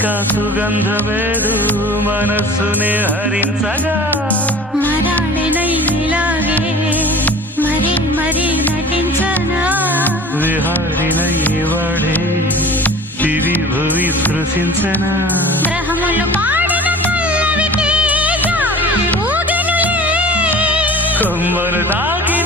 ఇంకా సుగంధమేదు మనస్సునే హరించగా మరాళినైలాగే మరీ మరీ నటించనా విహారినై వాడే దివి భువి స్పృశించనా గ్రహములు పాడిన పల్లవికి జాబిలి ఊగెనులే కొమ్మను తాకి